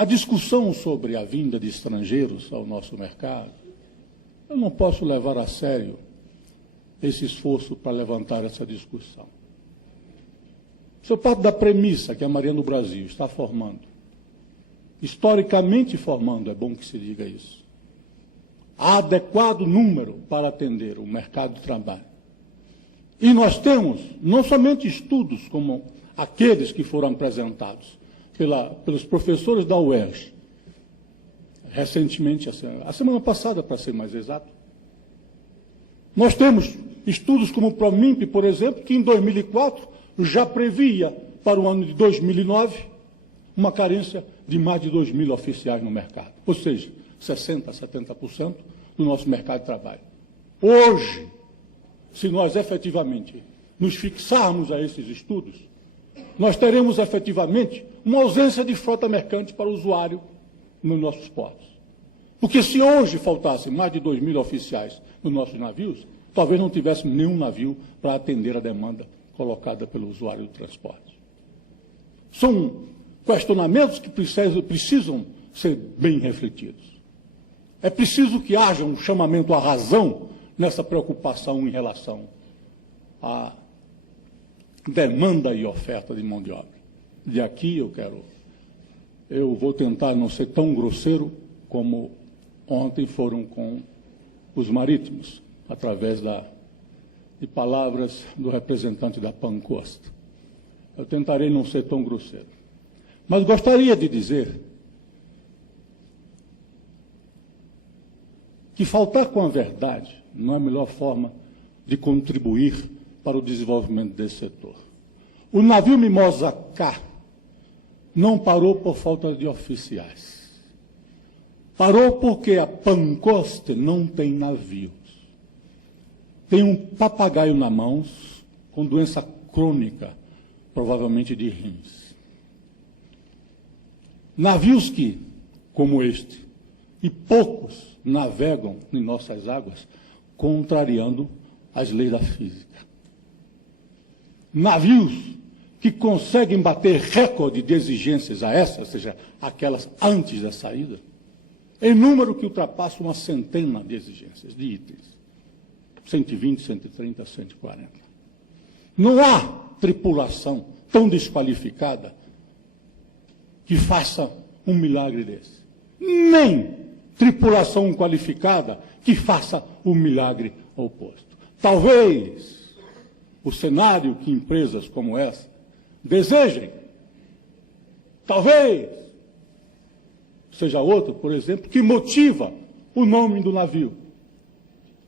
A discussão sobre a vinda de estrangeiros ao nosso mercado, eu não posso levar a sério esse esforço para levantar essa discussão. Isso parte da premissa que a Marinha do Brasil está formando, historicamente formando, é bom que se diga isso, há adequado número para atender o mercado de trabalho. E nós temos não somente estudos como aqueles que foram apresentados pelos professores da UERJ, recentemente, a semana passada, para ser mais exato. Nós temos estudos como o PROMIMP, por exemplo, que em 2004 já previa para o ano de 2009 uma carência de mais de 2.000 oficiais no mercado, ou seja, 60% a 70% do nosso mercado de trabalho. Hoje, se nós efetivamente nos fixarmos a esses estudos, nós teremos efetivamente uma ausência de frota mercante para o usuário nos nossos portos. Porque se hoje faltassem mais de 2.000 oficiais nos nossos navios, talvez não tivéssemos nenhum navio para atender a demanda colocada pelo usuário do transporte. São questionamentos que precisam ser bem refletidos. É preciso que haja um chamamento à razão nessa preocupação em relação à demanda e oferta de mão de obra. De aqui eu vou tentar não ser tão grosseiro como ontem foram com os marítimos, através de palavras do representante da Pancosta. Eu tentarei não ser tão grosseiro. Mas gostaria de dizer que faltar com a verdade não é a melhor forma de contribuir para o desenvolvimento desse setor. O navio Mimosa K não parou por falta de oficiais. Parou porque a Pancosta não tem navios. Tem um papagaio na mão com doença crônica, provavelmente de rins. Navios que, como este, e poucos navegam em nossas águas, contrariando as leis da física. Navios que conseguem bater recorde de exigências a essa, ou seja, aquelas antes da saída, em número que ultrapassa uma centena de exigências, de itens. 120, 130, 140. Não há tripulação tão desqualificada que faça um milagre desse. Nem tripulação qualificada que faça um milagre oposto. Talvez o cenário que empresas como essa desejem, talvez seja outro, por exemplo, que motiva o nome do navio.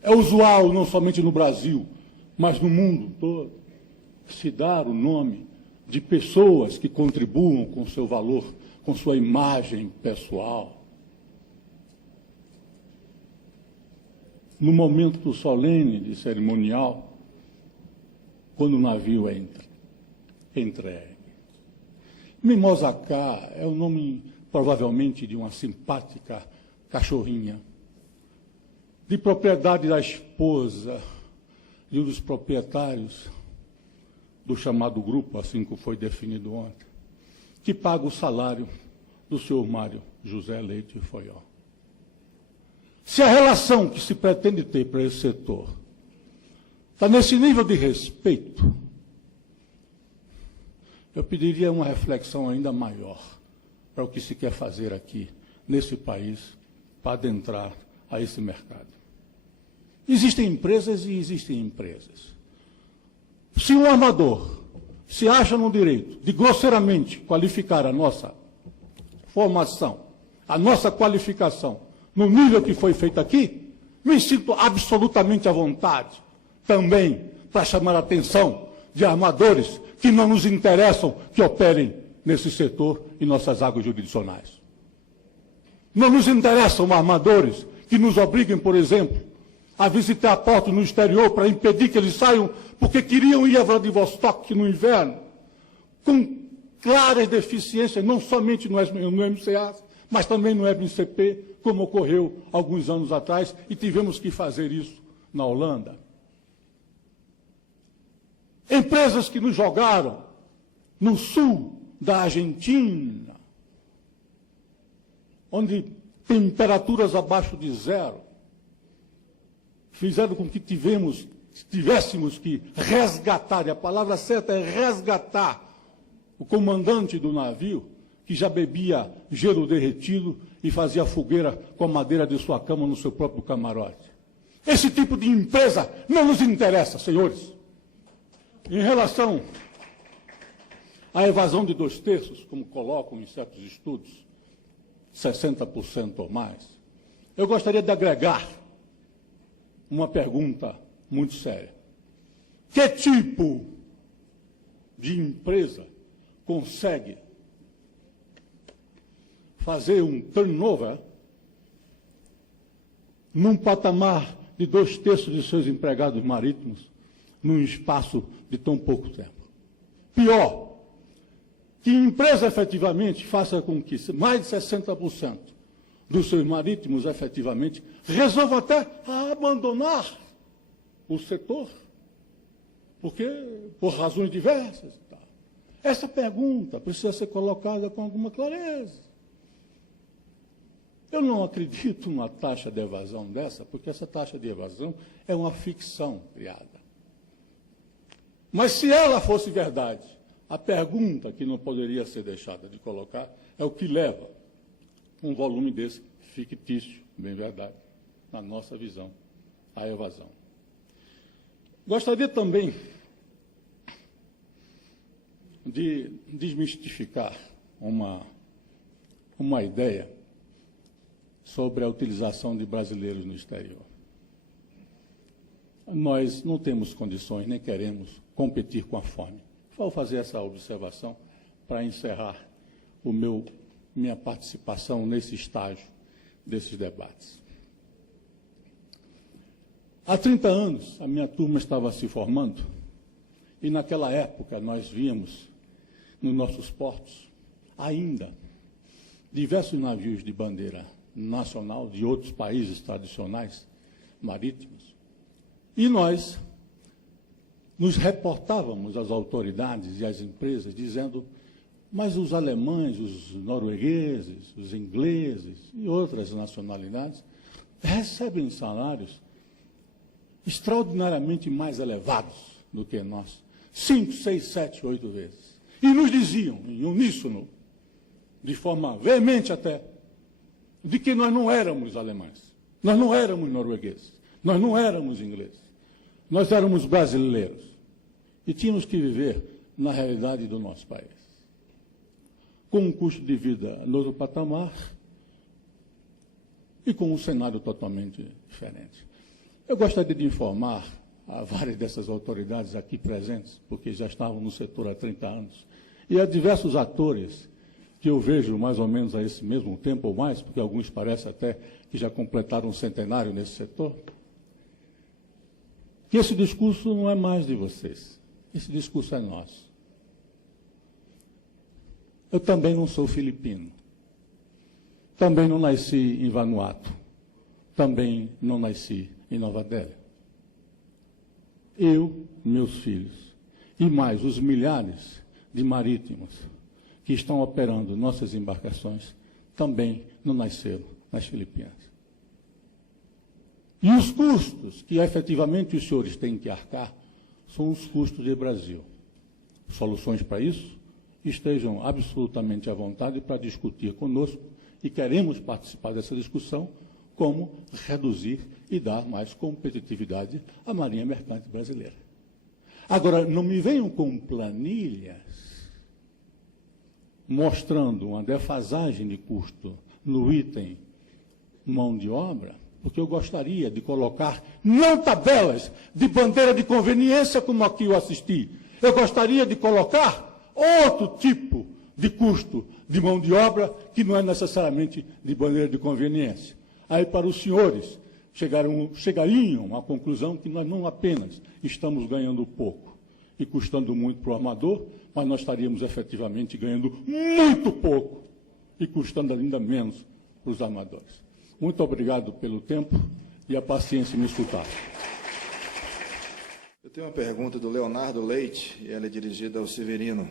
É usual, não somente no Brasil, mas no mundo todo, se dar o nome de pessoas que contribuam com seu valor, com sua imagem pessoal. No momento solene de cerimonial, quando o navio é entregue. Mimosa K é o nome, provavelmente, de uma simpática cachorrinha, de propriedade da esposa de um dos proprietários do chamado grupo, assim como foi definido ontem, que paga o salário do senhor Mário José Leite Foió. Se a relação que se pretende ter para esse setor está nesse nível de respeito, eu pediria uma reflexão ainda maior para o que se quer fazer aqui, nesse país, para adentrar a esse mercado. Existem empresas e existem empresas. Se um armador se acha no direito de grosseiramente qualificar a nossa formação, a nossa qualificação, no nível que foi feito aqui, me sinto absolutamente à vontade também para chamar a atenção de armadores que não nos interessam que operem nesse setor em nossas águas jurisdicionais. Não nos interessam armadores que nos obriguem, por exemplo, a visitar portos no exterior para impedir que eles saiam porque queriam ir a Vladivostok no inverno, com claras deficiências, não somente no MCA, mas também no MCP, como ocorreu alguns anos atrás, e tivemos que fazer isso na Holanda. Empresas que nos jogaram no sul da Argentina, onde temperaturas abaixo de zero fizeram com que tivéssemos que resgatar, e a palavra certa é resgatar, o comandante do navio, que já bebia gelo derretido e fazia fogueira com a madeira de sua cama no seu próprio camarote. Esse tipo de empresa não nos interessa, senhores. Em relação à evasão de 2/3, como colocam em certos estudos, 60% ou mais, eu gostaria de agregar uma pergunta muito séria. Que tipo de empresa consegue fazer um turnover num patamar de 2/3 de seus empregados marítimos num espaço de tão pouco tempo? Pior, que empresa efetivamente faça com que mais de 60% dos seus marítimos efetivamente resolvam até abandonar o setor, porque por razões diversas. Essa pergunta precisa ser colocada com alguma clareza. Eu não acredito numa taxa de evasão dessa, porque essa taxa de evasão é uma ficção criada. Mas se ela fosse verdade, a pergunta que não poderia ser deixada de colocar é o que leva um volume desse fictício, bem verdade, na nossa visão, à evasão. Gostaria também de desmistificar uma ideia sobre a utilização de brasileiros no exterior. Nós não temos condições, nem queremos competir com a fome. Vou fazer essa observação para encerrar minha participação nesse estágio desses debates. Há 30 anos, a minha turma estava se formando, e naquela época nós víamos nos nossos portos ainda diversos navios de bandeira nacional de outros países tradicionais marítimos, e nós nos reportávamos às autoridades e às empresas dizendo: mas os alemães, os noruegueses, os ingleses e outras nacionalidades recebem salários extraordinariamente mais elevados do que nós, 5, 6, 7, 8 vezes. E nos diziam, em uníssono, de forma veemente até, de que nós não éramos alemães, nós não éramos noruegueses, nós não éramos ingleses, nós éramos brasileiros e tínhamos que viver na realidade do nosso país, com um custo de vida no outro patamar e com um cenário totalmente diferente. Eu gostaria de informar a várias dessas autoridades aqui presentes, porque já estavam no setor há 30 anos, e a diversos atores que eu vejo mais ou menos a esse mesmo tempo ou mais, porque alguns parecem até que já completaram um centenário nesse setor, que esse discurso não é mais de vocês, esse discurso é nosso. Eu também não sou filipino, também não nasci em Vanuatu, também não nasci em Nova Delhi. Eu, meus filhos, e mais os milhares de marítimos que estão operando nossas embarcações, também não nasceram nas Filipinas. E os custos que efetivamente os senhores têm que arcar são os custos do Brasil. Soluções para isso? Estejam absolutamente à vontade para discutir conosco e queremos participar dessa discussão, como reduzir e dar mais competitividade à Marinha Mercante brasileira. Agora, não me venham com planilhas mostrando uma defasagem de custo no item mão de obra, porque eu gostaria de colocar não tabelas de bandeira de conveniência, como aqui eu assisti. Eu gostaria de colocar outro tipo de custo de mão de obra que não é necessariamente de bandeira de conveniência. Aí, para os senhores, chegariam à conclusão que nós não apenas estamos ganhando pouco e custando muito para o armador, mas nós estaríamos efetivamente ganhando muito pouco e custando ainda menos para os armadores. Muito obrigado pelo tempo e a paciência em me escutar. Eu tenho uma pergunta do Leonardo Leite, e ela é dirigida ao Severino.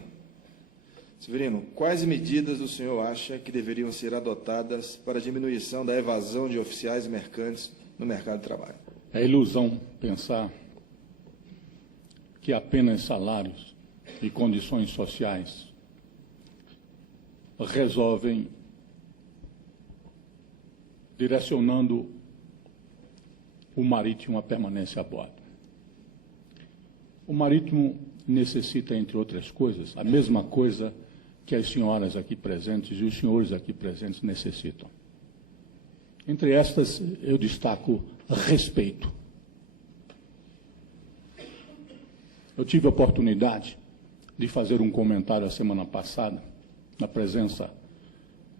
Severino, quais medidas o senhor acha que deveriam ser adotadas para a diminuição da evasão de oficiais e mercantes no mercado de trabalho? É ilusão pensar que apenas salários e condições sociais resolvem direcionando o marítimo à permanência a bordo. O marítimo necessita, entre outras coisas, a mesma coisa que as senhoras aqui presentes e os senhores aqui presentes necessitam. Entre estas, eu destaco respeito. Eu tive a oportunidade de fazer um comentário a semana passada, na presença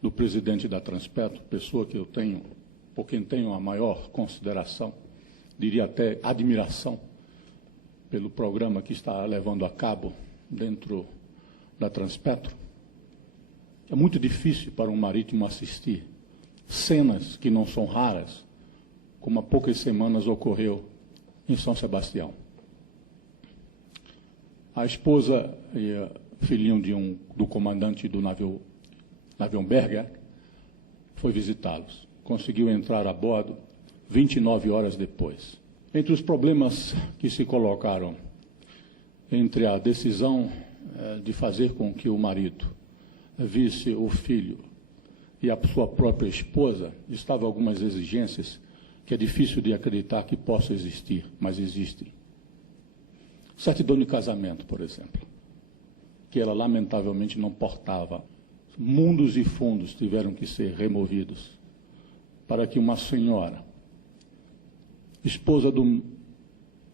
do presidente da Transpetro, pessoa que eu tenho, por quem tenho a maior consideração, diria até admiração, pelo programa que está levando a cabo dentro da Transpetro. É muito difícil para um marítimo assistir cenas que não são raras, como há poucas semanas ocorreu em São Sebastião. A esposa e filhinho do comandante do navio Berger foi visitá-los. Conseguiu entrar a bordo 29 horas depois. Entre os problemas que se colocaram entre a decisão de fazer com que o marido visse o filho e a sua própria esposa, estavam algumas exigências que é difícil de acreditar que possam existir, mas existem. Certidão de casamento, por exemplo, que ela lamentavelmente não portava. Mundos e fundos tiveram que ser removidos para que uma senhora, esposa do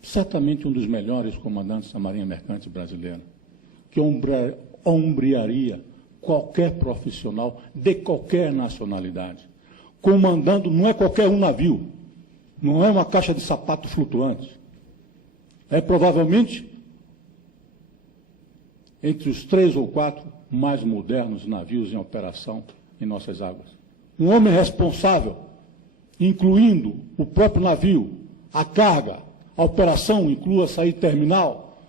certamente um dos melhores comandantes da Marinha Mercante brasileira, que ombrearia qualquer profissional de qualquer nacionalidade, comandando, não é qualquer um navio, não é uma caixa de sapato flutuante, é provavelmente entre os 3 ou 4 mais modernos navios em operação em nossas águas. Um homem responsável, incluindo o próprio navio, a carga, a operação, inclua sair terminal,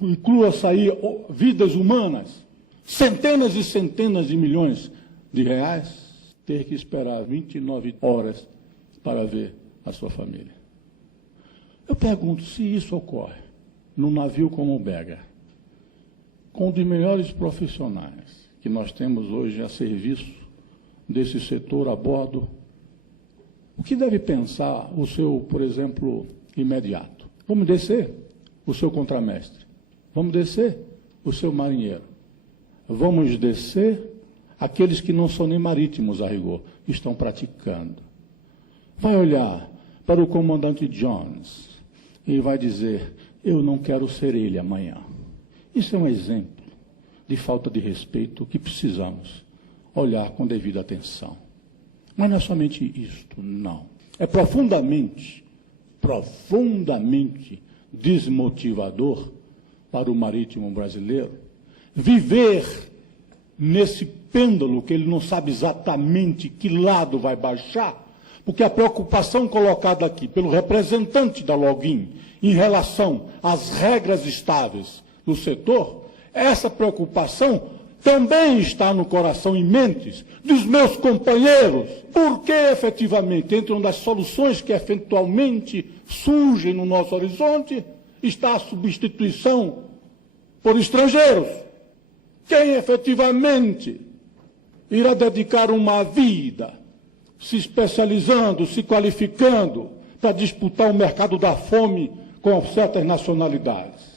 inclua sair vidas humanas, centenas e centenas de milhões de reais, ter que esperar 29 horas para ver a sua família. Eu pergunto, se isso ocorre num navio como o Berger, com um dos melhores profissionais que nós temos hoje a serviço desse setor a bordo, o que deve pensar o seu, por exemplo, imediato? Vamos descer o seu contramestre, vamos descer o seu marinheiro, vamos descer aqueles que não são nem marítimos a rigor, estão praticando. Vai olhar para o comandante Jones e vai dizer, eu não quero ser ele amanhã. Isso é um exemplo de falta de respeito que precisamos olhar com devida atenção. Mas não é somente isto, não. É profundamente desmotivador para o marítimo brasileiro viver nesse pêndulo que ele não sabe exatamente que lado vai baixar, porque a preocupação colocada aqui pelo representante da Login em relação às regras estáveis do setor, essa preocupação também está no coração e mentes dos meus companheiros, porque efetivamente, entre uma das soluções que eventualmente surgem no nosso horizonte, está a substituição por estrangeiros. Quem efetivamente irá dedicar uma vida se especializando, se qualificando para disputar o mercado da fome com certas nacionalidades?